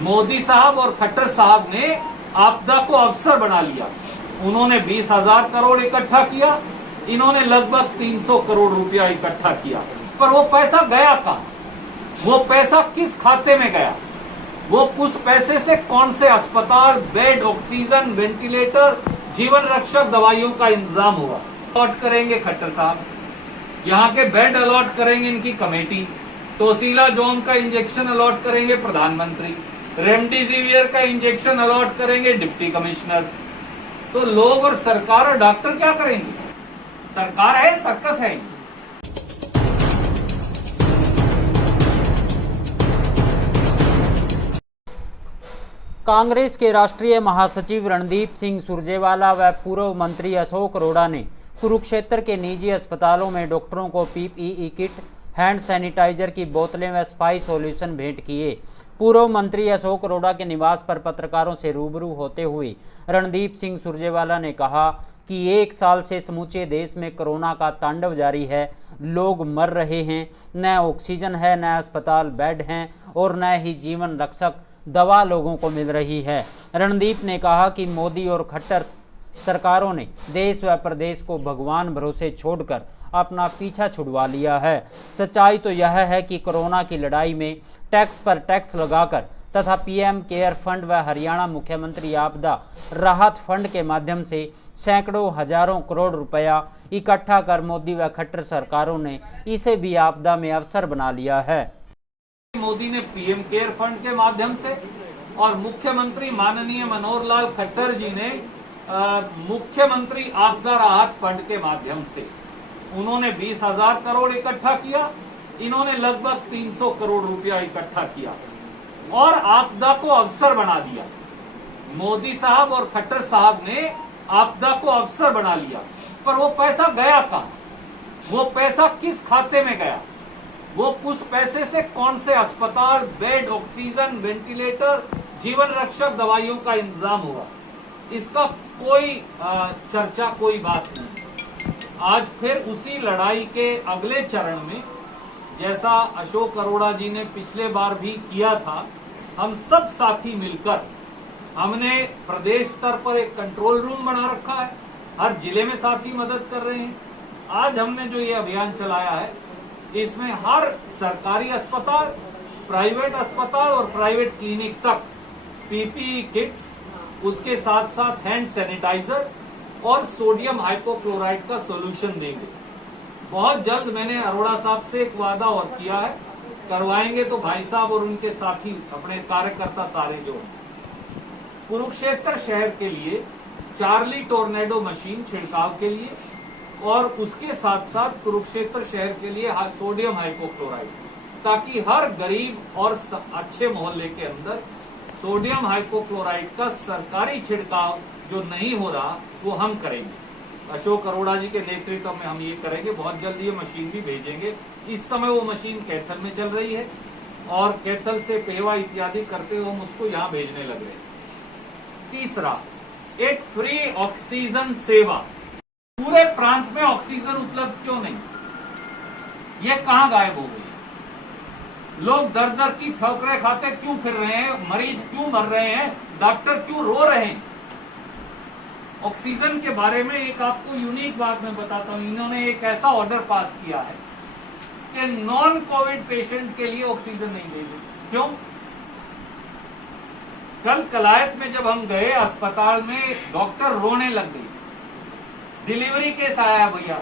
मोदी साहब और खट्टर साहब ने आपदा को अवसर बना लिया। उन्होंने 20,000 करोड़ इकट्ठा किया, इन्होंने लगभग 300 करोड़ रुपया इकट्ठा किया, पर वो पैसा गया कहां? वो पैसा किस खाते में गया? वो उस पैसे से कौन से अस्पताल, बेड, ऑक्सीजन, वेंटिलेटर, जीवन रक्षक दवाइयों का इंतजाम हुआ? अलॉट करेंगे खट्टर साहब, यहाँ के बेड अलॉट करेंगे इनकी कमेटी, तोसीला जोन का इंजेक्शन अलॉट करेंगे प्रधानमंत्री, रेमडेसिवियर का इंजेक्शन अलॉट करेंगे डिप्टी कमिश्नर। तो लोग और सरकार और डॉक्टर क्या करेंगे? सरकार है, सर्कस है। कांग्रेस के राष्ट्रीय महासचिव रणदीप सिंह सुरजेवाला व पूर्व मंत्री अशोक अरोड़ा ने कुरुक्षेत्र के निजी अस्पतालों में डॉक्टरों को पीपीई किट, हैंड सैनिटाइजर की बोतलें व स्पाई सॉल्यूशन भेंट किए। पूर्व मंत्री अशोक अरोड़ा के निवास पर पत्रकारों से रूबरू होते हुए रणदीप सिंह सुरजेवाला ने कहा कि 1 साल से समूचे देश में कोरोना का तांडव जारी है। लोग मर रहे हैं, न ऑक्सीजन है, न अस्पताल बेड हैं और न ही जीवन रक्षक दवा लोगों को मिल रही है। रणदीप ने कहा कि मोदी और खट्टर सरकारों ने देश व प्रदेश को भगवान भरोसे छोड़कर अपना पीछा छुड़वा लिया है। सच्चाई तो यह है कि कोरोना की लड़ाई में टैक्स पर टैक्स लगाकर तथा पीएम केयर फंड व हरियाणा मुख्यमंत्री आपदा राहत फंड के माध्यम से सैकड़ों हजारों करोड़ रुपया इकट्ठा कर मोदी व खट्टर सरकारों ने इसे भी आपदा में अवसर बना लिया है। मोदी ने पीएम केयर फंड के माध्यम से और मुख्यमंत्री माननीय मनोहर लाल खट्टर जी ने मुख्यमंत्री आपदा राहत फंड के माध्यम से उन्होंने 20,000 करोड़ इकट्ठा किया, इन्होंने लगभग 300 करोड़ रुपया इकट्ठा किया और आपदा को अवसर बना दिया। मोदी साहब और खट्टर साहब ने आपदा को अवसर बना लिया, पर वो पैसा गया कहां? वो पैसा किस खाते में गया? वो उस पैसे से कौन से अस्पताल, बेड, ऑक्सीजन, वेंटिलेटर, जीवन रक्षक दवाइयों का इंतजाम हुआ? इसका कोई चर्चा, कोई बात नहीं। आज फिर उसी लड़ाई के अगले चरण में, जैसा अशोक अरोड़ा जी ने पिछले बार भी किया था, हम सब साथी मिलकर हमने प्रदेश स्तर पर एक कंट्रोल रूम बना रखा है। हर जिले में साथी मदद कर रहे हैं। आज हमने जो ये अभियान चलाया है, इसमें हर सरकारी अस्पताल, प्राइवेट अस्पताल और प्राइवेट क्लिनिक तक पीपीई किट्स, उसके साथ साथ हैंड सैनिटाइजर और सोडियम हाइपोक्लोराइड का सॉल्यूशन देंगे। बहुत जल्द मैंने अरोड़ा साहब से एक वादा और किया है, करवाएंगे तो भाई साहब और उनके साथी, अपने कार्यकर्ता सारे जो कुरुक्षेत्र शहर के लिए चार्ली टोर्नेडो मशीन छिड़काव के लिए और उसके साथ साथ कुरुक्षेत्र शहर के लिए सोडियम हाइपोक्लोराइड, ताकि हर गरीब और अच्छे मोहल्ले के अंदर सोडियम हाइपोक्लोराइड का सरकारी छिड़काव जो नहीं हो रहा वो हम करेंगे। अशोक अरोड़ा जी के नेतृत्व में हम ये करेंगे। बहुत जल्दी ये मशीन भी भेजेंगे। इस समय वो मशीन कैथल में चल रही है और कैथल से पेवा इत्यादि करते हुए हम उसको यहाँ भेजने लग रहे हैं। तीसरा, एक फ्री ऑक्सीजन सेवा। पूरे प्रांत में ऑक्सीजन उपलब्ध क्यों नहीं? ये कहां गायब हो गई? लोग दर दर की ठोकरें खाते क्यों फिर रहे हैं? मरीज क्यों मर रहे हैं? डॉक्टर क्यों रो रहे हैं? ऑक्सीजन के बारे में एक आपको यूनिक बात मैं बताता हूं। इन्होंने एक ऐसा ऑर्डर पास किया है कि नॉन कोविड पेशेंट के लिए ऑक्सीजन नहीं देंगे। क्यों? कल कलायत में जब हम गए अस्पताल में, डॉक्टर रोने लग गई। डिलीवरी केस आया भैया,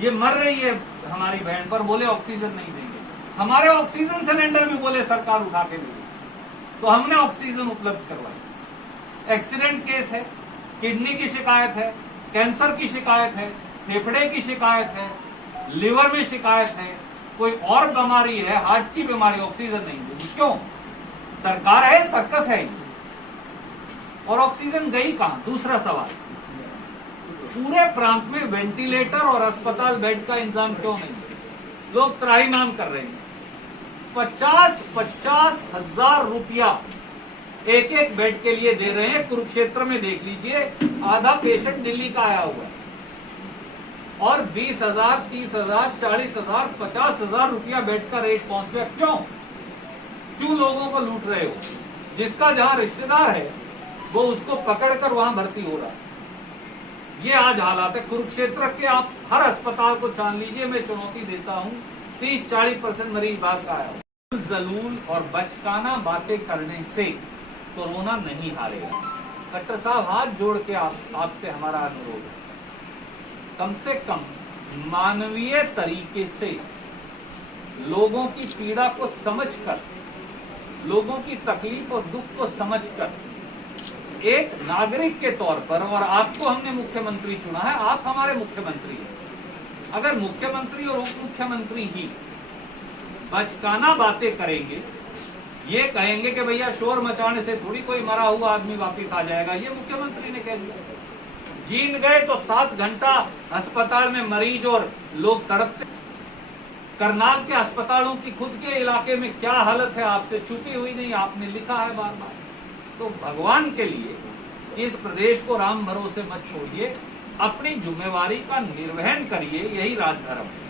ये मर रही है हमारी बहन, पर बोले ऑक्सीजन नहीं देंगे। हमारे ऑक्सीजन सिलेंडर भी बोले सरकार उठा के देगी। तो हमने ऑक्सीजन उपलब्ध करवाई। एक्सीडेंट केस है, किडनी की शिकायत है, कैंसर की शिकायत है, फेफड़े की शिकायत है, लिवर में शिकायत है, कोई और बीमारी है, हार्ट की बीमारी, ऑक्सीजन नहीं देगी। क्यों? सरकार है, सर्कस है। और ऑक्सीजन गई कहां? दूसरा सवाल, पूरे प्रांत में वेंटिलेटर और अस्पताल बेड का इंतजाम क्यों नहीं? लोग त्राहिमाम कर रहे हैं। 50-50 हजार रुपया एक एक बेड के लिए दे रहे हैं। कुरुक्षेत्र में देख लीजिए, आधा पेशेंट दिल्ली का आया हुआ है और 20,000, 30,000, 40,000, 50,000 रुपया बेड का रेट पहुंच गया। क्यों? क्यों लोगों को लूट रहे हो? जिसका जहां रिश्तेदार है वो उसको पकड़कर वहां भर्ती हो रहा है। ये आज हालात है कुरुक्षेत्र के। आप हर अस्पताल को छान लीजिए, मैं चुनौती देता हूं 30-40% मरीज बाहर का आया हो। जलूल और बचकाना बातें करने से कोरोना नहीं हारेगा। खट्टर साहब, हाथ जोड़ के आपसे हमारा अनुरोध है, कम से कम मानवीय तरीके से लोगों की पीड़ा को समझकर, लोगों की तकलीफ और दुख को समझकर एक नागरिक के तौर पर, और आपको हमने मुख्यमंत्री चुना है, आप हमारे मुख्यमंत्री हैं। अगर मुख्यमंत्री और उप मुख्यमंत्री ही बचकाना बातें करेंगे, ये कहेंगे कि भैया शोर मचाने से थोड़ी कोई मरा हुआ आदमी वापस आ जाएगा, ये मुख्यमंत्री ने कह दिया। जीत गए तो 7 घंटा अस्पताल में मरीज और लोग तड़पते। करनाल के अस्पतालों की खुद के इलाके में क्या हालत है आपसे छुपी हुई नहीं, आपने लिखा है बार बार। तो भगवान के लिए इस प्रदेश को राम भरोसे मत छोड़िए, अपनी जिम्मेवारी का निर्वहन करिए, यही राजधर्म है।